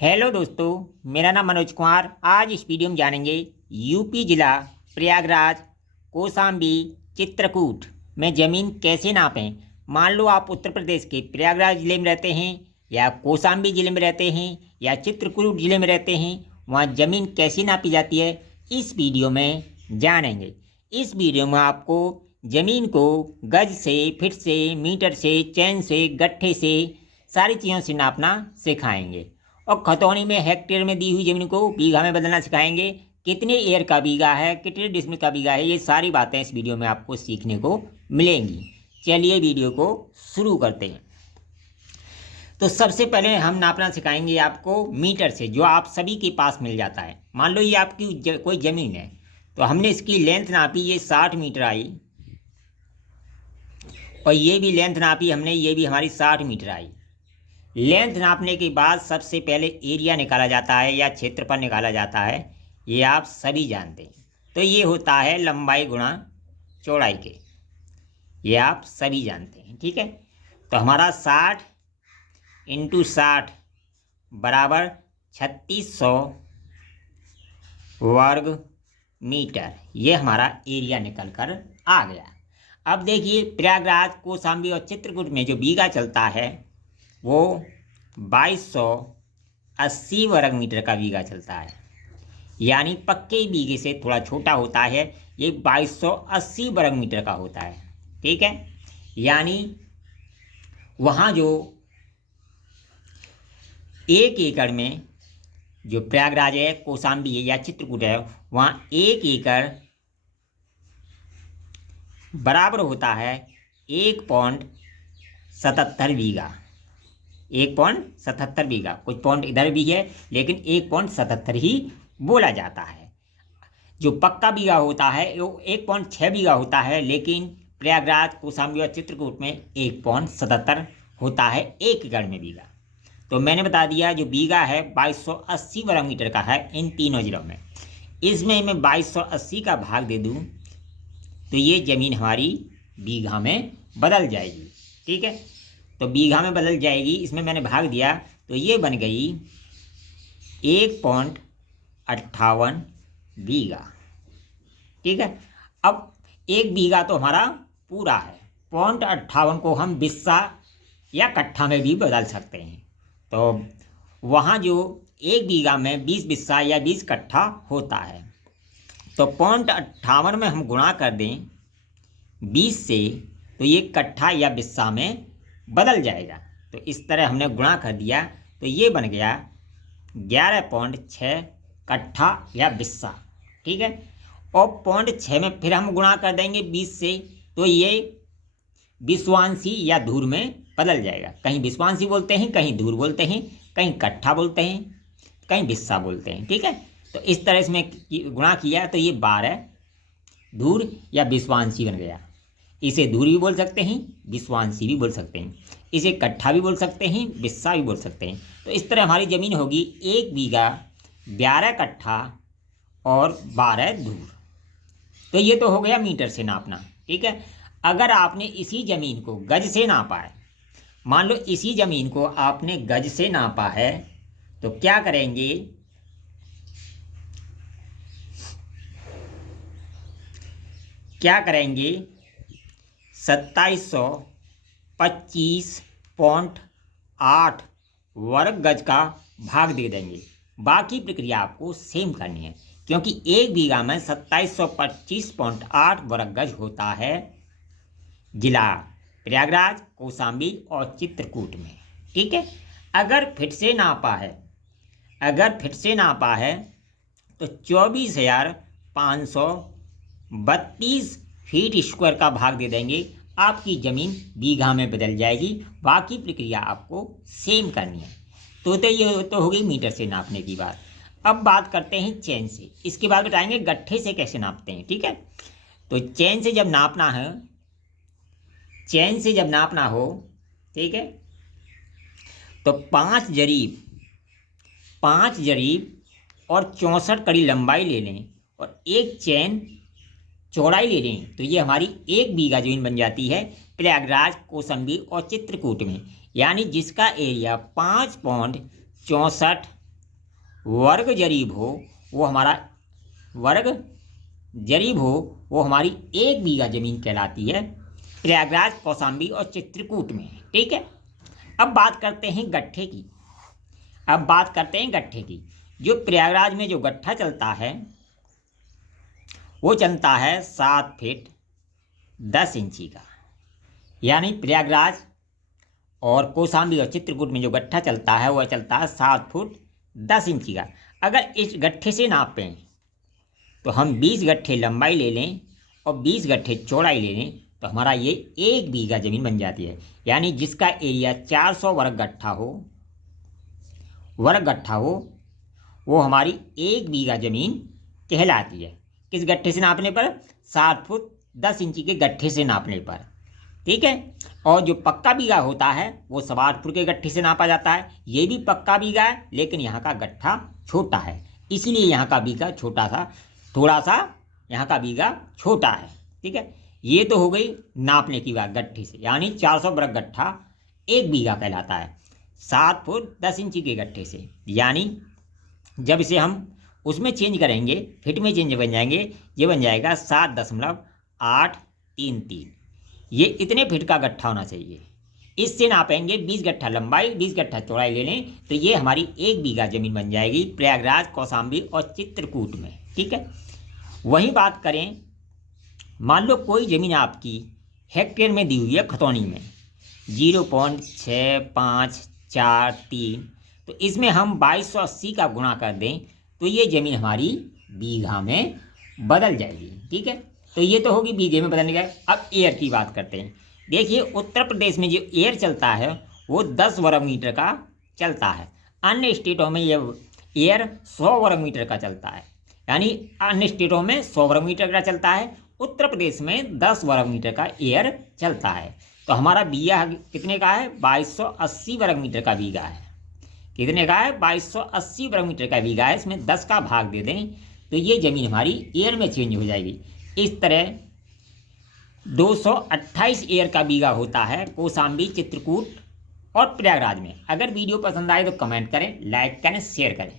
Hello दोस्तों, मेरा नाम मनोज कुमार। आज इस वीडियो में जानेंगे यूपी जिला प्रयागराज कौशाम्बी चित्रकूट में ज़मीन कैसे नापें। मान लो आप उत्तर प्रदेश के प्रयागराज ज़िले में रहते हैं या कौशाम्बी ज़िले में रहते हैं या चित्रकूट ज़िले में रहते हैं, वहाँ ज़मीन कैसे नापी जाती है इस वीडियो में जानेंगे। इस वीडियो में आपको ज़मीन को गज से, फिट से, मीटर से, चैन से, गट्ठे से, सारी चीज़ों से नापना सिखाएंगे और खतौनी में हेक्टेयर में दी हुई ज़मीन को बीघा में बदलना सिखाएंगे। कितने एयर का बीघा है, कितने डिसमिल का बीघा है, ये सारी बातें इस वीडियो में आपको सीखने को मिलेंगी। चलिए वीडियो को शुरू करते हैं। तो सबसे पहले हम नापना सिखाएंगे आपको मीटर से, जो आप सभी के पास मिल जाता है। मान लो ये आपकी कोई ज़मीन है, तो हमने इसकी लेंथ नापी, ये 60 मीटर आई, और ये भी लेंथ नापी हमने, ये भी हमारी 60 मीटर आई। लेंथ नापने के बाद सबसे पहले एरिया निकाला जाता है या क्षेत्रफल निकाला जाता है, ये आप सभी जानते हैं। तो ये होता है लंबाई गुणा चौड़ाई के, ये आप सभी जानते हैं, ठीक है। तो हमारा 60 × 60 बराबर 3600 वर्ग मीटर, ये हमारा एरिया निकल कर आ गया। अब देखिए, प्रयागराज कौशाम्बी और चित्रकूट में जो बीघा चलता है वो 2280 वर्ग मीटर का बीघा चलता है, यानी पक्के बीघे से थोड़ा छोटा होता है, ये 2280 वर्ग मीटर का होता है, ठीक है। यानी वहाँ जो 1 एकड़ में, जो प्रयागराज है, कौशाम्बी है या चित्रकूट है, वहाँ 1 एकड़ बराबर होता है 1.77 बीघा। 1.77 बीघा, कुछ पॉइंट इधर भी है लेकिन 1.77 ही बोला जाता है। जो पक्का बीघा होता है वो 1.6 बीघा होता है, लेकिन प्रयागराज कौशाम्बी और चित्रकूट में 1.77 होता है 1 एकड़ में बीघा। तो मैंने बता दिया, जो बीघा है 2280 वर्ग मीटर का है इन तीनों जिलों में। इसमें मैं 2280 का भाग दे दूँ तो ये ज़मीन हमारी बीघा में बदल जाएगी, ठीक है। तो बीघा में बदल जाएगी, इसमें मैंने भाग दिया तो ये बन गई 1.58 बीघा, ठीक है। अब 1 बीघा तो हमारा पूरा है, 0.58 को हम बिस्सा या कट्ठा में भी बदल सकते हैं। तो वहाँ जो 1 बीघा में 20 बिस्सा या 20 कट्ठा होता है, तो 0.58 में हम गुणा कर दें 20 से, तो ये कट्ठा या बिस्सा में बदल जाएगा। तो इस तरह हमने गुणा कर दिया तो ये बन गया 11.6 कट्ठा या बिस्सा, ठीक है। और 0.6 में फिर हम गुणा कर देंगे 20 से, तो ये बिस्वांशी या धूर में बदल जाएगा। कहीं बिस्वांशी बोलते हैं, कहीं धूर बोलते हैं, कहीं कट्ठा बोलते हैं, कहीं बिस्सा बोलते हैं, ठीक है। तो इस तरह इसमें गुणा किया तो ये 12 धूर या बिस्वांशी बन गया। इसे धूर भी बोल सकते हैं, बिस्वांशी भी बोल सकते हैं, इसे कट्ठा भी बोल सकते हैं, बिस्सा भी बोल सकते हैं। तो इस तरह हमारी ज़मीन होगी 1 बीघा 12 कट्ठा और 12 धूर। तो ये तो हो गया मीटर से नापना, ठीक है। अगर आपने इसी ज़मीन को गज से नापा है, मान लो इसी ज़मीन को आपने गज से नापा है, तो क्या करेंगे, क्या करेंगे 2725.8 वर्ग गज का भाग दे देंगे। बाकी प्रक्रिया आपको सेम करनी है, क्योंकि 1 बीघा में 2725.8 वर्ग गज होता है जिला प्रयागराज, कौशाम्बी और चित्रकूट में, ठीक है। अगर फिट से नापा है, तो 24,532 फीट स्क्वायर का भाग दे देंगे, आपकी ज़मीन बीघा में बदल जाएगी। बाकी प्रक्रिया आपको सेम करनी है। तो ये तो हो गई मीटर से नापने की बात। अब बात करते हैं चैन से, इसके बाद बताएंगे गट्ठे से कैसे नापते हैं, ठीक है। तो चैन से जब नापना हो, ठीक है, तो 5 जरीब और 64 कड़ी लंबाई ले लें और 1 चैन चौड़ाई ले लें, तो ये हमारी 1 बीघा ज़मीन बन जाती है प्रयागराज, कौशाम्बी और चित्रकूट में। यानी जिसका एरिया 5.64 वर्ग जरीब हो वो हमारा वर्ग जरीब हो वो हमारी 1 बीघा जमीन कहलाती है प्रयागराज, कौशाम्बी और चित्रकूट में। ठीक है, अब बात करते हैं गट्ठे की। जो प्रयागराज में जो गट्ठा चलता है वो चलता है 7 फीट 10 इंची का। यानी प्रयागराज और कौशाम्बी और चित्रकूट में जो गट्ठा चलता है वह चलता है 7 फुट 10 इंची का। अगर इस गट्ठे से नापें तो हम 20 गट्ठे लंबाई ले लें और 20 गट्ठे चौड़ाई ले लें तो हमारा ये 1 बीघा ज़मीन बन जाती है। यानी जिसका एरिया 400 वर्ग गट्ठा हो वो हमारी 1 बीघा ज़मीन कहलाती है। किस गट्ठे से नापने पर? 7 फुट 10 इंची के गट्ठे से नापने पर। ठीक है, और जो पक्का बीघा होता है वो 7 फुट के गट्ठे से नापा जाता है। ये भी पक्का बीघा है लेकिन यहाँ का गट्ठा छोटा है, इसीलिए यहाँ का बीघा छोटा सा, थोड़ा सा यहाँ का बीघा छोटा है। ठीक है, ये तो हो गई नापने की बात गट्ठे से। यानी 400 वर्ग गट्ठा 1 बीघा कहलाता है 7 फुट 10 इंची के गट्ठे से। यानी जब इसे हम उसमें चेंज करेंगे, फिट में चेंज बन जाएंगे, ये बन जाएगा 7.833। ये इतने फिट का गट्ठा होना चाहिए। इससे नापेंगे 20 गट्ठा लंबाई 20 गट्ठा चौड़ाई ले लें तो ये हमारी 1 बीघा ज़मीन बन जाएगी प्रयागराज, कौशाम्बी और चित्रकूट में। ठीक है, वहीं बात करें, मान लो कोई ज़मीन आपकी हेक्टेयर में दी हुई है खतौनी में 0.6543, तो इसमें हम 2280 का गुणा कर दें तो ये ज़मीन हमारी बीघा में बदल जाएगी। ठीक है, तो ये तो होगी बीघे में बदलने का। अब एयर की बात करते हैं। देखिए, उत्तर प्रदेश में जो एयर चलता है वो 10 वर्ग मीटर का चलता है। अन्य स्टेटों में ये एयर 100 वर्ग मीटर का चलता है। यानी अन्य स्टेटों में 100 वर्ग मीटर का चलता है, उत्तर प्रदेश में 10 वर्ग मीटर का एयर चलता है। तो हमारा बीघा कितने का है? 2280 वर्ग मीटर का बीघा है। कितने का है? 2280 वर्ग मीटर का बीघा है। इसमें 10 का भाग दे दें तो ये ज़मीन हमारी एयर में चेंज हो जाएगी। इस तरह 228 एयर का बीघा होता है कौशाम्बी, चित्रकूट और प्रयागराज में। अगर वीडियो पसंद आए तो कमेंट करें, लाइक करें, शेयर करें।